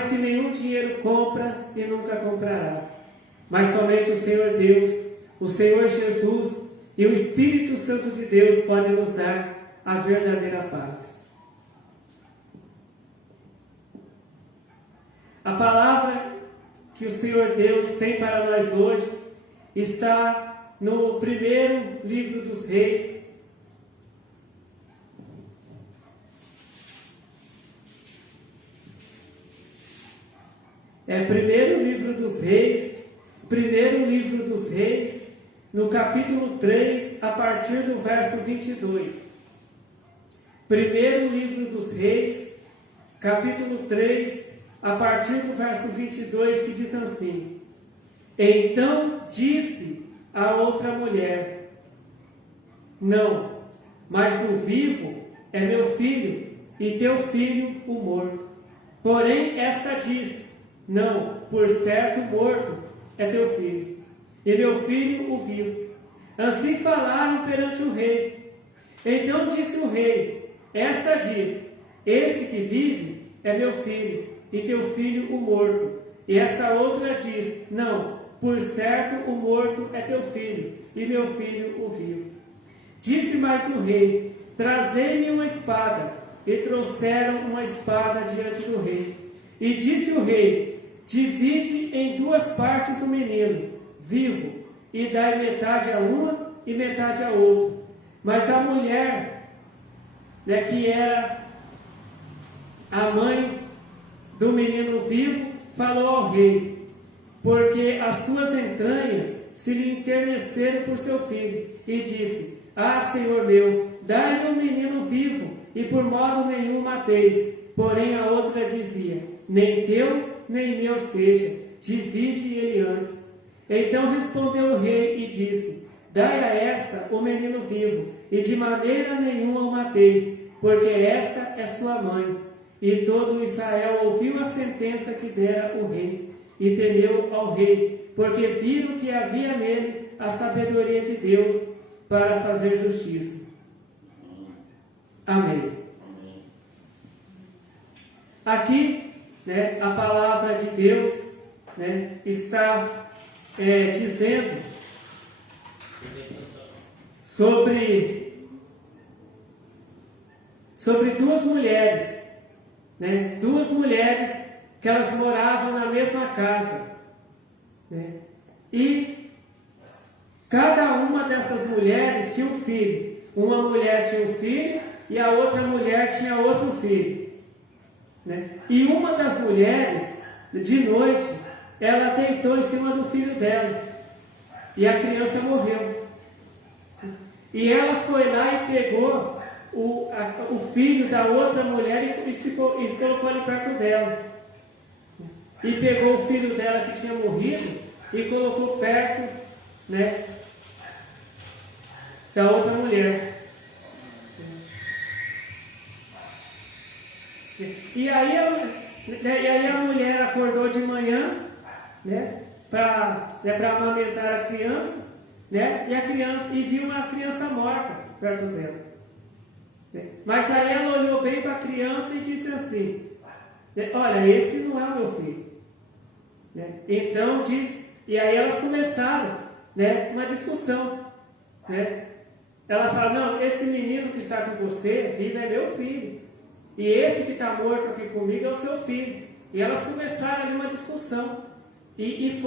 mas que nenhum dinheiro compra e nunca comprará. Mas somente o Senhor Deus, o Senhor Jesus e o Espírito Santo de Deus podem nos dar a verdadeira paz. A palavra que o Senhor Deus tem para nós hoje está no primeiro livro dos Reis. Primeiro livro dos Reis, no capítulo 3, a partir do verso 22. Primeiro livro dos Reis, capítulo 3, a partir do verso 22, que diz assim: Então disse a outra mulher: Não, mas o vivo é meu filho, e teu filho o morto. Porém esta disse: Não, por certo morto é teu filho, e meu filho o vivo. Assim falaram perante o rei. Então disse o rei: Esta diz: Este que vive é meu filho, e teu filho o morto. E esta outra diz: Não, por certo o morto é teu filho, e meu filho o vivo. Disse mais o rei: Trazei-me uma espada. E trouxeram uma espada diante do rei. E disse o rei: Divide em duas partes o menino, vivo, e dai metade a uma e metade a outra. Mas a mulher, que era a mãe do menino vivo, falou ao rei, porque as suas entranhas se lhe enterneceram por seu filho, e disse: Ah, Senhor meu, dai-lhe o menino vivo, e por modo nenhum mateis. Porém a outra dizia: Nem teu, nem meu seja, divide ele antes. Então respondeu o rei e disse: Dai a esta o menino vivo, e de maneira nenhuma o mateis, porque esta é sua mãe. E todo Israel ouviu a sentença que dera o rei, e temeu ao rei, porque viram que havia nele a sabedoria de Deus para fazer justiça. Amém. Aqui, a palavra de Deus, está dizendo sobre duas mulheres, duas mulheres que elas moravam na mesma casa, e cada uma dessas mulheres tinha um filho. Uma mulher tinha um filho e a outra mulher tinha outro filho. E uma das mulheres, de noite, ela deitou em cima do filho dela, e a criança morreu. E ela foi lá e pegou o filho da outra mulher e colocou ali perto dela. E pegou o filho dela que tinha morrido e colocou perto, da outra mulher. E aí a mulher acordou de manhã, para amamentar a criança, e viu uma criança morta perto dela. Mas aí ela olhou bem para a criança e disse assim: Olha, esse não é o meu filho. Então disse, e aí elas começaram, uma discussão. Ela fala: Não, esse menino que está com você, vivo, é meu filho. E esse que está morto aqui comigo é o seu filho. E elas começaram ali uma discussão. E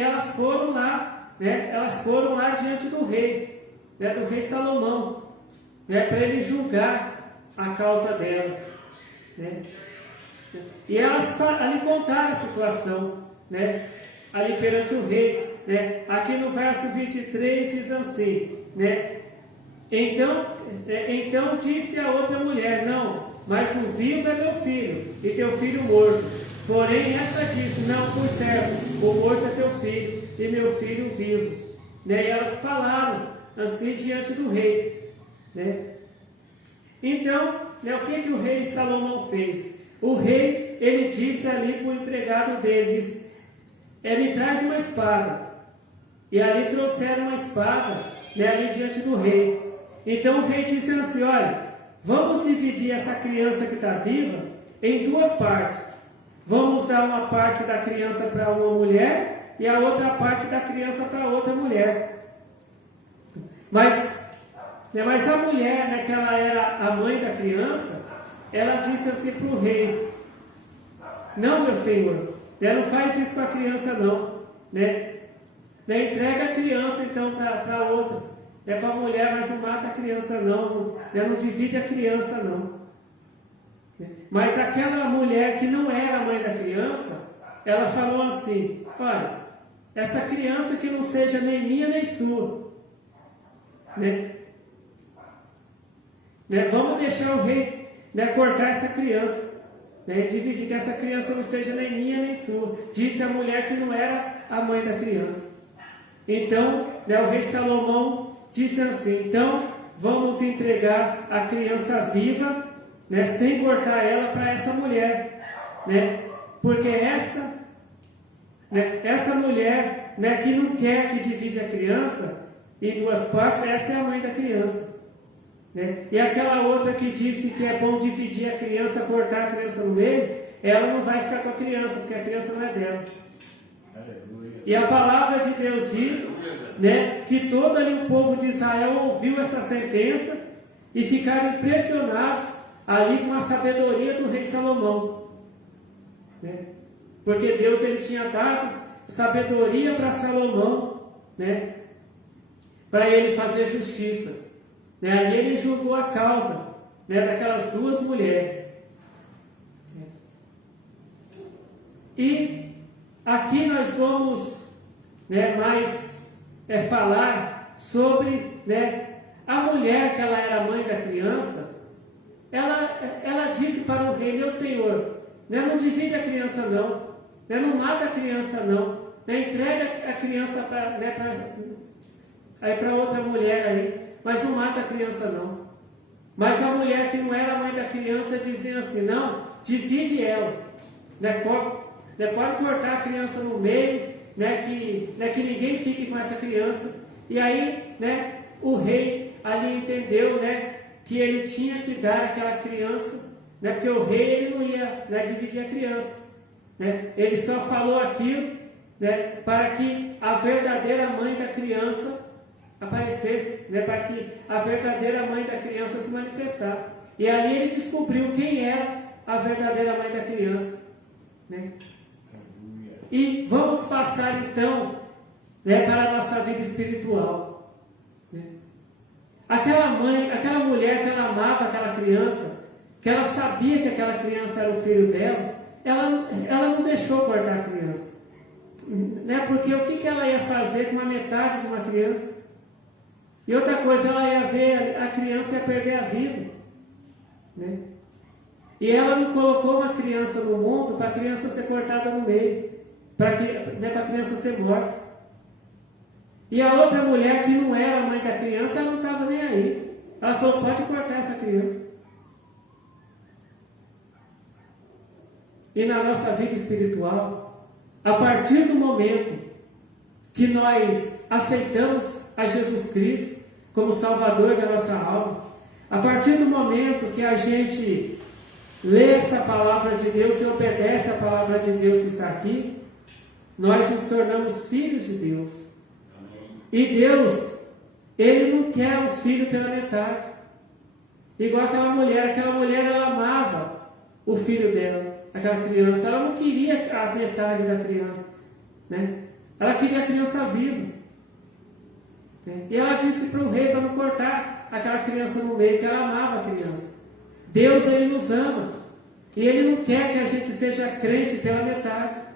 elas foram lá, elas foram lá diante do rei, do rei Salomão, para ele julgar a causa delas. E elas ali contaram a situação, ali perante o rei. Aqui no verso 23 diz assim, Então disse a outra mulher: Não, mas o vivo é meu filho, e teu filho morto. Porém esta disse: Não, por certo, o morto é teu filho, e meu filho vivo. E elas falaram assim diante do rei. Então, o que o rei Salomão fez? O rei, ele disse ali para o empregado dele, disse: Me traz uma espada. E ali trouxeram uma espada, ali diante do rei. Então o rei disse assim: Olha, vamos dividir essa criança que está viva em duas partes. vamos dar uma parte da criança para uma mulher e a outra parte da criança para outra mulher. Mas a mulher, né, que ela era a mãe da criança, ela disse assim para o rei: não, meu senhor, não faz isso com a criança não, né? Entrega a criança então para outra, para a mulher, mas não mata a criança não, não divide a criança não. Mas aquela mulher que não era a mãe da criança, ela falou assim: olha, essa criança que não seja nem minha nem sua, vamos deixar o rei, cortar essa criança, dividir, que essa criança não seja nem minha nem sua. Disse a mulher que não era a mãe da criança. Então, o rei Salomão disse assim: então vamos entregar a criança viva, sem cortar ela, para essa mulher, porque essa mulher, que não quer que divide a criança em duas partes, essa é a mãe da criança. E aquela outra que disse que é bom dividir a criança, cortar a criança no meio, ela não vai ficar com a criança, porque a criança não é dela. E a palavra de Deus diz, que todo ali o povo de Israel ouviu essa sentença e ficaram impressionados ali com a sabedoria do rei Salomão, porque Deus ele tinha dado sabedoria para Salomão, para ele fazer justiça. Ali ele julgou a causa, daquelas duas mulheres. E aqui nós vamos mais falar sobre a mulher que ela era mãe da criança. Ela disse para o rei: meu senhor, não divide a criança não, não mata a criança não, entrega a criança para outra mulher aí, mas não mata a criança não. Mas a mulher que não era a mãe da criança dizia assim: não, divide ela, pode cortar a criança no meio, que ninguém fique com essa criança. E aí, o rei ali entendeu, que ele tinha que dar aquela criança, porque o rei ele não ia dividir a criança, ele só falou aquilo, para que a verdadeira mãe da criança aparecesse, para que a verdadeira mãe da criança se manifestasse. E ali ele descobriu quem era a verdadeira mãe da criança, E vamos passar então, para a nossa vida espiritual. Aquela mulher que ela amava aquela criança, que ela sabia que aquela criança era o filho dela, ela não deixou cortar a criança, porque o que ela ia fazer com uma metade de uma criança? E outra coisa, ela ia ver a criança ia perder a vida, E ela não colocou uma criança no mundo para a criança ser cortada no meio, para a criança ser morta. E a outra mulher que não era a mãe da criança, ela não estava nem aí. Ela falou: pode cortar essa criança. E na nossa vida espiritual, a partir do momento que nós aceitamos a Jesus Cristo como Salvador da nossa alma, a partir do momento que a gente lê essa palavra de Deus e obedece a palavra de Deus que está aqui, nós nos tornamos filhos de Deus. E Deus, Ele não quer o filho pela metade. Igual aquela mulher ela amava o filho dela, aquela criança. Ela não queria a metade da criança, Ela queria a criança viva. E ela disse para o rei para não cortar aquela criança no meio, que ela amava a criança. Deus, Ele nos ama. E Ele não quer que a gente seja crente pela metade.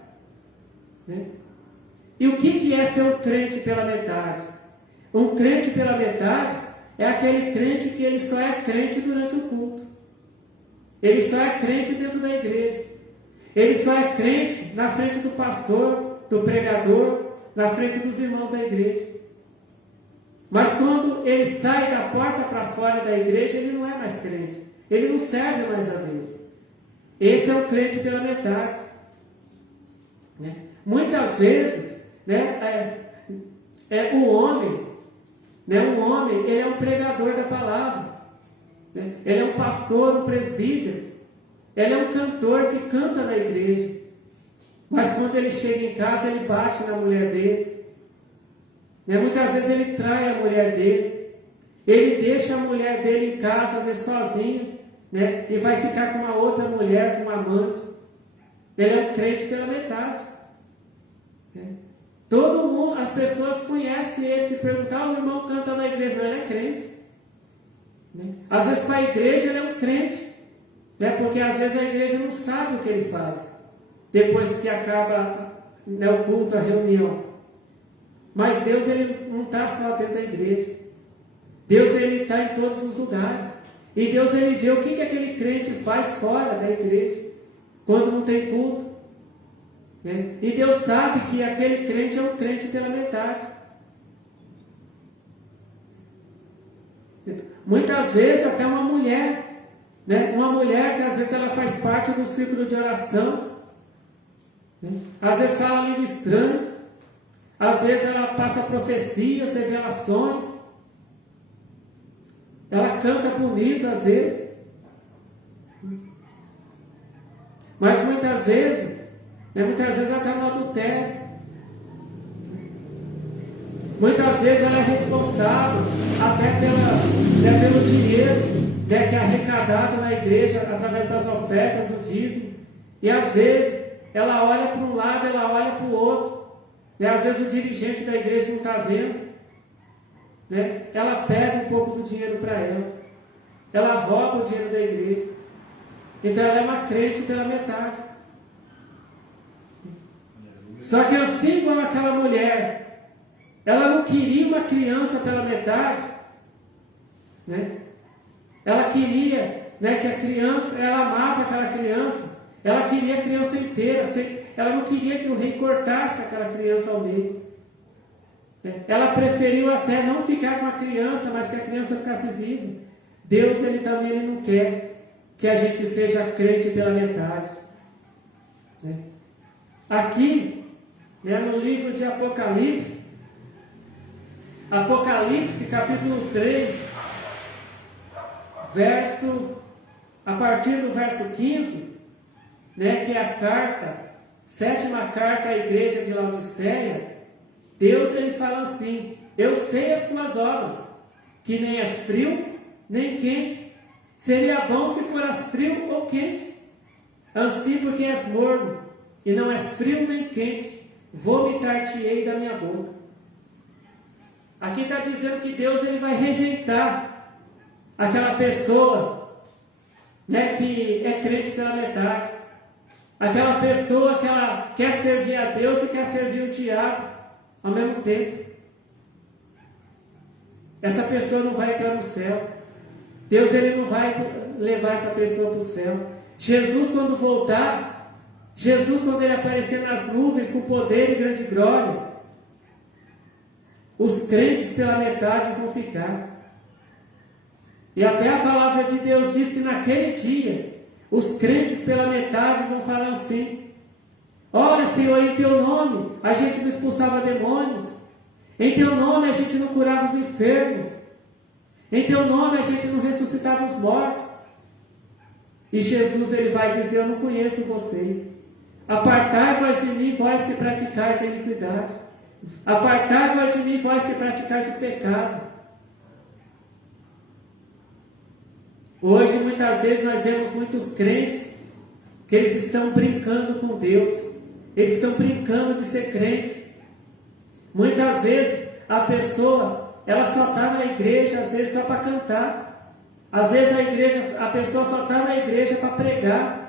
E o que é ser um crente pela metade? Um crente pela metade é aquele crente que ele só é crente durante o culto. Ele só é crente dentro da igreja. Ele só é crente na frente do pastor, do pregador, na frente dos irmãos da igreja. Mas quando ele sai da porta para fora da igreja, ele não é mais crente. Ele não serve mais a Deus. Esse é o crente pela metade. Muitas vezes, o homem, ele é um pregador da palavra, ele é um pastor, um presbítero, ele é um cantor que canta na igreja, Mas quando ele chega em casa, ele bate na mulher dele. Né? Muitas vezes ele trai a mulher dele. Ele deixa a mulher dele em casa, às vezes sozinha, né? E vai ficar com uma outra mulher, com uma amante. Ele é um crente pela metade. Né? Todo mundo, as pessoas conhecem ele, se perguntar, o irmão canta na igreja, não, ele é crente. Né? Às vezes para a igreja ele é um crente, né? Porque às vezes a igreja não sabe o que ele faz, depois que acaba, né, o culto, a reunião. Mas Deus, ele não está só dentro da igreja. Deus, ele está em todos os lugares. E Deus, ele vê o que aquele crente faz fora da igreja, quando não tem culto. Né? E Deus sabe que aquele crente é um crente pela metade. Muitas vezes até uma mulher, né? Uma mulher que às vezes ela faz parte do círculo de oração, né? Às vezes fala língua estranha, às vezes ela passa profecias, revelações, ela canta bonito às vezes, mas muitas vezes ela está no adultério. Muitas vezes ela é responsável até pelo dinheiro, né, que é arrecadado na igreja através das ofertas, do dízimo. E às vezes ela olha para um lado, ela olha para o outro. E às vezes o dirigente da igreja não está vendo. Né? Ela pega um pouco do dinheiro para ela. Ela rouba o dinheiro da igreja. Então ela é uma crente pela metade. Só que assim igual aquela mulher, ela não queria uma criança pela metade, né? Ela queria, né, que a criança, ela amava aquela criança, ela queria a criança inteira, ela não queria que o rei cortasse aquela criança ao meio. Né? Ela preferiu até não ficar com a criança, mas que a criança ficasse viva. Deus, ele também ele não quer que a gente seja crente pela metade. Né? Aqui, né, no livro de Apocalipse, capítulo 3, a partir do verso 15, né, que é a carta, sétima carta à igreja de Laodiceia, Deus, ele fala assim: eu sei as tuas obras, que nem és frio, nem quente. Seria bom se foras frio ou quente. Assim, porque és morno, e não és frio nem quente, vomitar-te-ei da minha boca. Aqui está dizendo que Deus, ele vai rejeitar aquela pessoa, né, que é crente pela metade. Aquela pessoa que ela quer servir a Deus e quer servir o diabo ao mesmo tempo. Essa pessoa não vai entrar no céu. Deus, ele não vai levar essa pessoa para o céu. Jesus, quando voltar, quando ele aparecer nas nuvens com poder e grande glória, os crentes pela metade vão ficar. E até a palavra de Deus diz que naquele dia, os crentes pela metade vão falar assim: olha, Senhor, em teu nome a gente não expulsava demônios, em teu nome a gente não curava os enfermos, em teu nome a gente não ressuscitava os mortos. E Jesus, ele vai dizer: eu não conheço vocês. Apartai-vos de mim, vós que praticais a iniquidade. Apartai-vos de mim, vós que praticais o pecado. Hoje, muitas vezes, nós vemos muitos crentes que eles estão brincando com Deus. Eles estão brincando de ser crentes. Muitas vezes, a pessoa, ela só está na igreja, às vezes, só para cantar. Às vezes, a pessoa só está na igreja para pregar.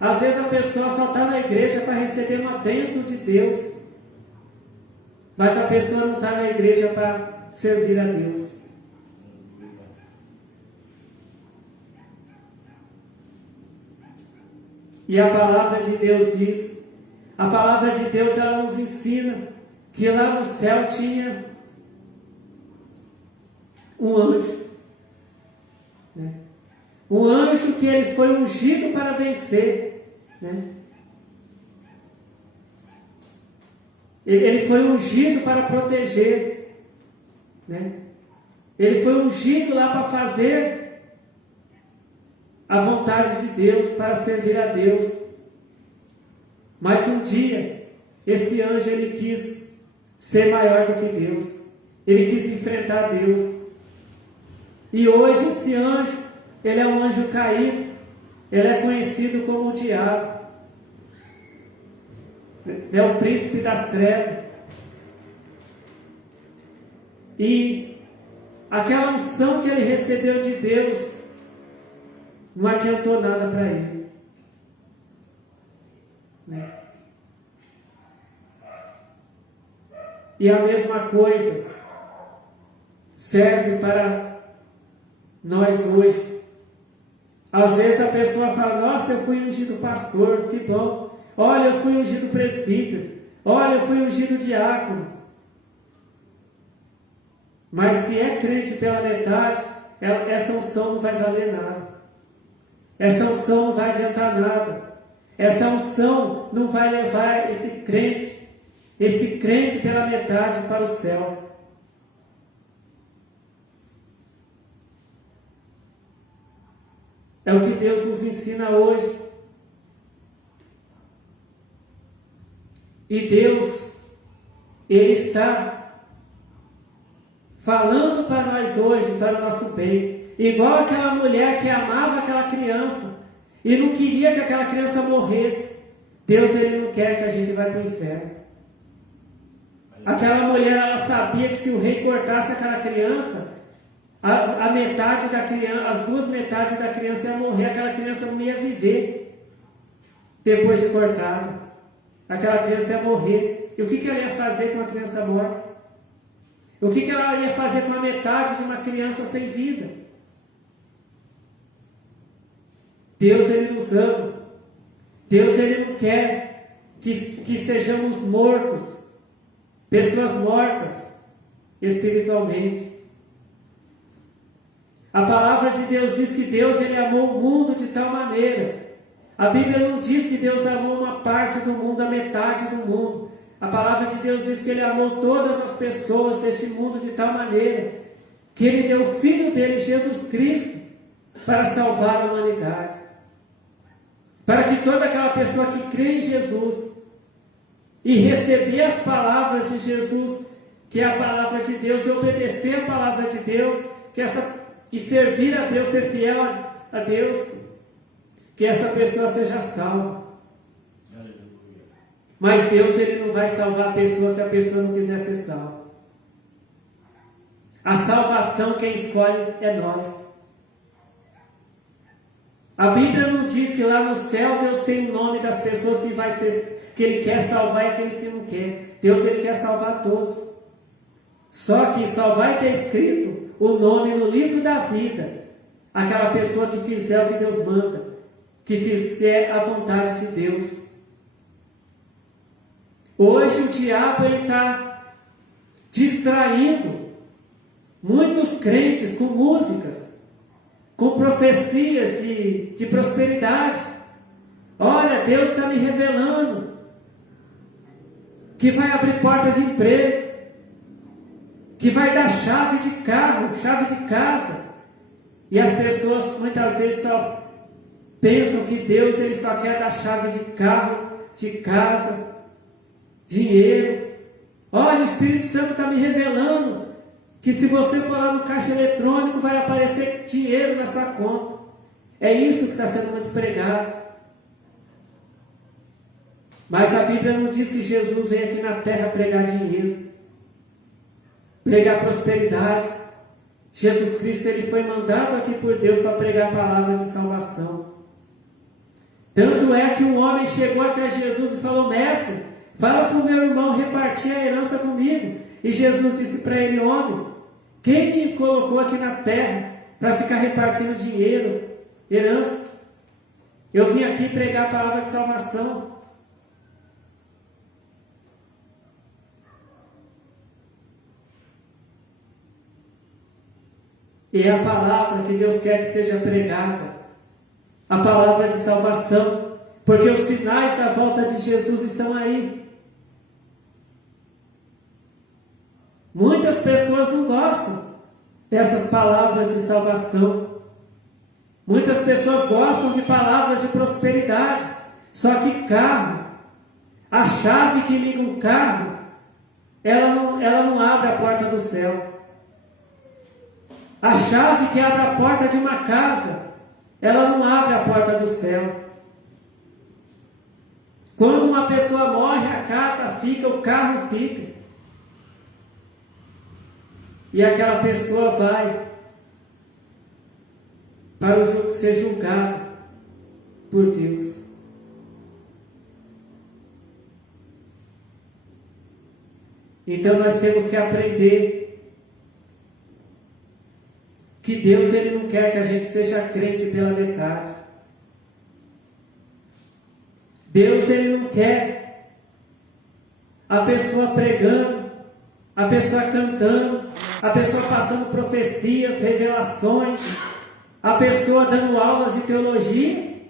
Às vezes, a pessoa só está na igreja para receber uma bênção de Deus. Mas a pessoa não está na igreja para servir a Deus. E a palavra de Deus diz, a palavra de Deus, ela nos ensina que lá no céu tinha um anjo, né? Um anjo que ele foi ungido para vencer, né? Ele foi ungido para proteger, né? Ele foi ungido lá para fazer a vontade de Deus, para servir a Deus. Mas um dia, esse anjo ele quis ser maior do que Deus. Ele quis enfrentar Deus. E hoje esse anjo, ele é um anjo caído. Ele é conhecido como o diabo. É o príncipe das trevas. E aquela unção que ele recebeu de Deus não adiantou nada para ele. E a mesma coisa serve para nós hoje. Às vezes a pessoa fala: nossa, eu fui ungido pastor, que bom. Olha, eu fui ungido presbítero. Olha, eu fui ungido diácono. Mas se é crente pela metade, essa unção não vai valer nada. Essa unção não vai adiantar nada. Essa unção não vai levar esse crente pela metade para o céu. É o que Deus nos ensina hoje. E Deus, Ele está falando para nós hoje, para o nosso bem. Igual aquela mulher que amava aquela criança e não queria que aquela criança morresse. Deus, Ele não quer que a gente vá para o inferno. Aquela mulher, ela sabia que se o rei cortasse aquela criança, a metade da criança, as duas metades da criança ia morrer, aquela criança não ia viver depois de cortada. Aquela criança ia morrer. E o que ela ia fazer com uma criança morta? O que ela ia fazer com a metade de uma criança sem vida? Deus, Ele nos ama. Deus, Ele não quer que sejamos mortos, pessoas mortas espiritualmente. A palavra de Deus diz que Deus, Ele amou o mundo de tal maneira. A Bíblia não diz que Deus amou uma parte do mundo, a metade do mundo. A palavra de Deus diz que Ele amou todas as pessoas deste mundo de tal maneira que Ele deu o Filho dele, Jesus Cristo, para salvar a humanidade. Para que toda aquela pessoa que crê em Jesus e receber as palavras de Jesus, que é a palavra de Deus, e obedecer a palavra de Deus, e servir a Deus, ser fiel a Deus, que essa pessoa seja salva. Mas Deus, Ele não vai salvar a pessoa se a pessoa não quiser ser salva. A salvação quem escolhe é nós. A Bíblia não diz que lá no céu Deus tem o nome das pessoas que Ele quer salvar e aqueles que não quer. Deus, Ele quer salvar todos. Só que só vai ter escrito o nome no livro da vida aquela pessoa que fizer o que Deus manda, que fizer a vontade de Deus. Hoje o diabo está distraindo muitos crentes com músicas, com profecias de prosperidade. Olha, Deus está me revelando que vai abrir portas de emprego, que vai dar chave de carro, chave de casa. E as pessoas muitas vezes só pensam que Deus, Ele só quer dar chave de carro, de casa, dinheiro. Olha, o Espírito Santo está me revelando que se você for lá no caixa eletrônico vai aparecer dinheiro na sua conta. É isso que está sendo muito pregado. Mas a Bíblia não diz que Jesus vem aqui na terra pregar dinheiro, pregar prosperidade. Jesus Cristo, Ele foi mandado aqui por Deus para pregar a palavra de salvação. Tanto é que um homem chegou até Jesus e falou: mestre, fala para o meu irmão repartir a herança comigo. E Jesus disse para ele: homem, quem me colocou aqui na terra para ficar repartindo dinheiro, herança? Eu vim aqui pregar a palavra de salvação. E é a palavra que Deus quer que seja pregada, a palavra de salvação, porque os sinais da volta de Jesus estão aí. Muitas pessoas não gostam dessas palavras de salvação. Muitas pessoas gostam de palavras de prosperidade, só que carro, a chave que liga um carro, ela não abre a porta do céu. A chave que abre a porta de uma casa, ela não abre a porta do céu. Quando uma pessoa morre, a casa fica, o carro fica. E aquela pessoa vai para ser julgada por Deus. Então nós temos que aprender que Deus ele não quer que a gente seja crente pela metade. Deus ele não quer a pessoa pregando, a pessoa cantando, a pessoa passando profecias, revelações, a pessoa dando aulas de teologia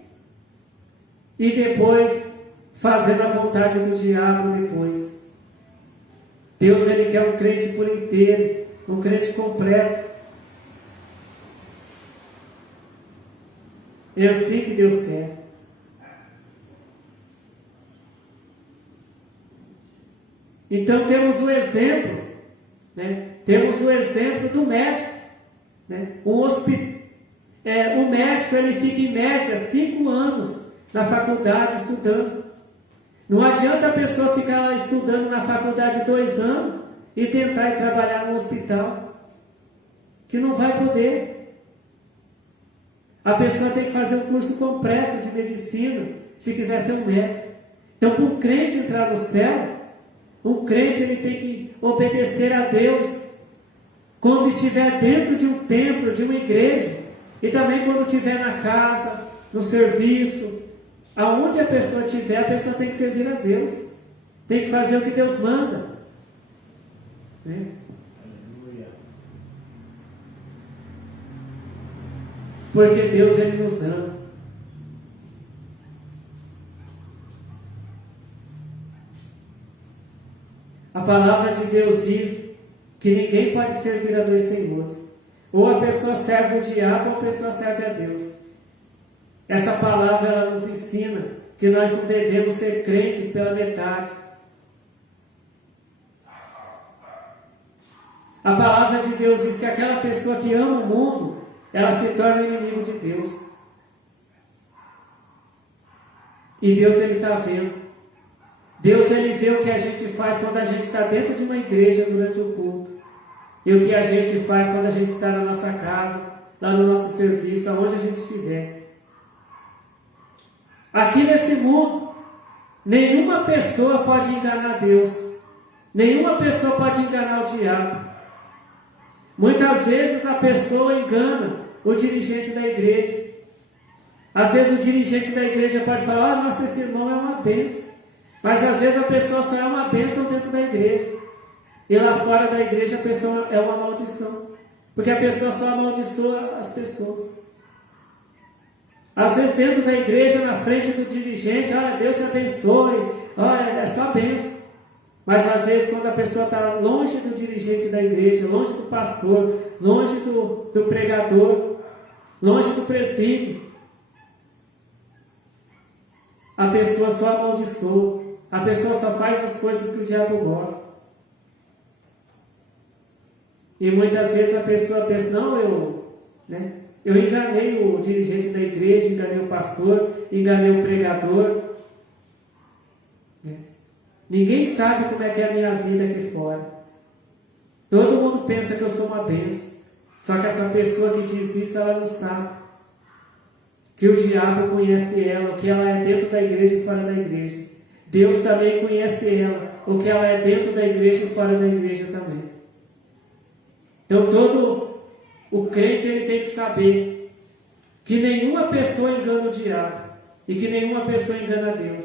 e depois fazendo a vontade do diabo depois. Deus ele quer um crente por inteiro, um crente completo. É assim que Deus quer. Então temos o exemplo, né? Temos o exemplo do médico, né? O médico ele fica em média 5 anos na faculdade estudando. Não adianta a pessoa ficar lá estudando na faculdade 2 anos e tentar ir trabalhar no hospital, que não vai poder. A pessoa tem que fazer um curso completo de medicina se quiser ser um médico. Então, para um crente entrar no céu, um crente ele tem que obedecer a Deus quando estiver dentro de um templo, de uma igreja, e também quando estiver na casa, no serviço, aonde a pessoa estiver, a pessoa tem que servir a Deus, tem que fazer o que Deus manda, né? Porque Deus ele nos ama. A palavra de Deus diz que ninguém pode servir a 2 senhores. Ou a pessoa serve o diabo ou a pessoa serve a Deus. Essa palavra ela nos ensina que nós não devemos ser crentes pela metade. A palavra de Deus diz que aquela pessoa que ama o mundo, ela se torna inimigo de Deus. E Deus ele está vendo. Deus ele vê o que a gente faz quando a gente está dentro de uma igreja durante o culto. E o que a gente faz quando a gente está na nossa casa, lá no nosso serviço, aonde a gente estiver. Aqui nesse mundo, nenhuma pessoa pode enganar Deus. Nenhuma pessoa pode enganar o diabo. Muitas vezes a pessoa engana o dirigente da igreja. Às vezes o dirigente da igreja pode falar, nossa, esse irmão é uma bênção. Mas às vezes a pessoa só é uma bênção dentro da igreja. E lá fora da igreja a pessoa é uma maldição. Porque a pessoa só amaldiçoa as pessoas. Às vezes dentro da igreja, na frente do dirigente, olha, Deus te abençoe, olha, é só bênção. Mas às vezes quando a pessoa está longe do dirigente da igreja, longe do pastor, longe do pregador, longe do presbítero, a pessoa só amaldiçoa. A pessoa só faz as coisas que o diabo gosta. E muitas vezes a pessoa pensa, não, eu enganei o dirigente da igreja, enganei o pastor, enganei o pregador. Ninguém sabe como é que é a minha vida aqui fora. Todo mundo pensa que eu sou uma bênção. Só que essa pessoa que diz isso, ela não sabe que o diabo conhece ela, o que ela é dentro da igreja e fora da igreja. Deus também conhece ela, o que ela é dentro da igreja e fora da igreja também. Então todo o crente ele tem que saber que nenhuma pessoa engana o diabo e que nenhuma pessoa engana Deus.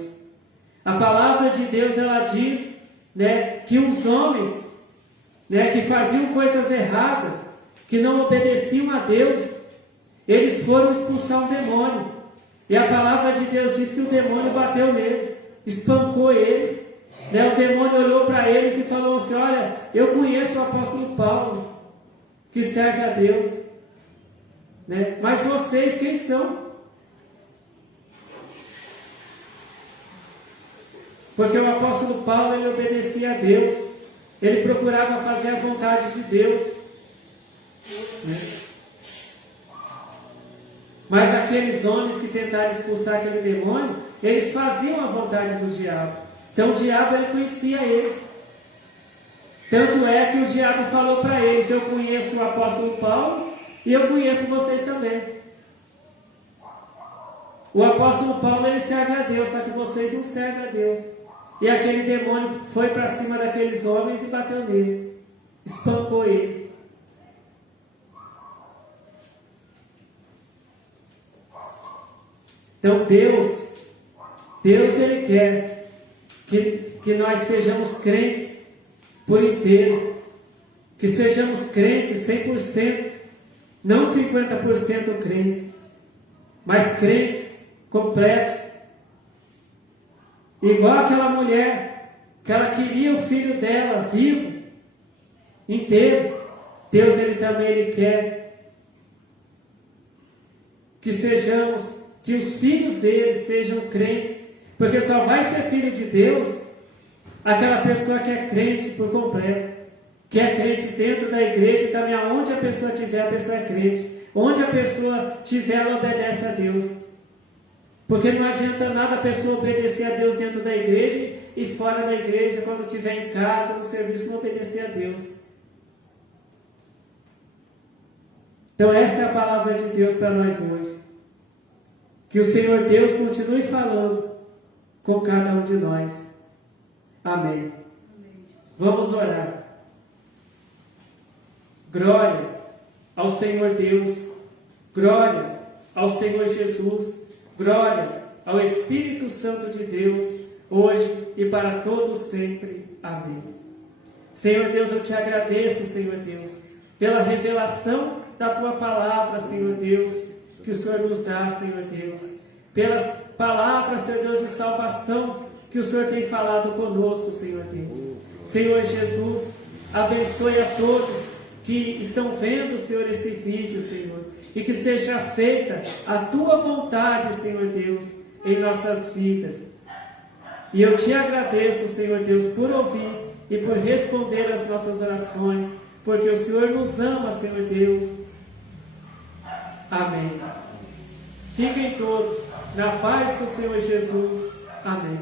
A palavra de Deus ela diz, que os homens, que faziam coisas erradas, que não obedeciam a Deus, eles foram expulsar um demônio. E a palavra de Deus diz que o demônio bateu neles, espancou eles. O demônio olhou para eles e falou assim, olha, eu conheço o apóstolo Paulo, que serve a Deus. né? Mas vocês quem são? Porque o apóstolo Paulo, ele obedecia a Deus, ele procurava fazer a vontade de Deus, né? Mas aqueles homens que tentaram expulsar aquele demônio, eles faziam a vontade do diabo. Então o diabo, ele conhecia eles. Tanto é que o diabo falou para eles: eu conheço o apóstolo Paulo e eu conheço vocês também. O apóstolo Paulo, ele serve a Deus, só que vocês não servem a Deus. E aquele demônio foi para cima daqueles homens e bateu neles, espancou eles. Então Deus ele quer que nós sejamos crentes por inteiro, que sejamos crentes 100%, não 50% crentes, mas crentes completos. Igual aquela mulher, que ela queria o filho dela vivo, inteiro. Deus, ele também ele quer que os filhos dele sejam crentes, porque só vai ser filho de Deus aquela pessoa que é crente por completo, que é crente dentro da igreja e também aonde a pessoa estiver, a pessoa é crente. Onde a pessoa estiver, ela obedece a Deus. Porque não adianta nada a pessoa obedecer a Deus dentro da igreja e fora da igreja, quando estiver em casa, no serviço, não obedecer a Deus. Então esta é a palavra de Deus para nós hoje. Que o Senhor Deus continue falando com cada um de nós. Amém. Vamos orar. Glória ao Senhor Deus. Glória ao Senhor Jesus. Glória ao Espírito Santo de Deus, hoje e para todos sempre. Amém. Senhor Deus, eu te agradeço, Senhor Deus, pela revelação da Tua palavra, Senhor Deus, que o Senhor nos dá, Senhor Deus. Pelas palavras, Senhor Deus, de salvação que o Senhor tem falado conosco, Senhor Deus. Senhor Jesus, abençoe a todos que estão vendo, Senhor, esse vídeo, Senhor, e que seja feita a Tua vontade, Senhor Deus, em nossas vidas. E eu te agradeço, Senhor Deus, por ouvir e por responder às nossas orações, porque o Senhor nos ama, Senhor Deus. Amém. Fiquem todos na paz do Senhor Jesus. Amém.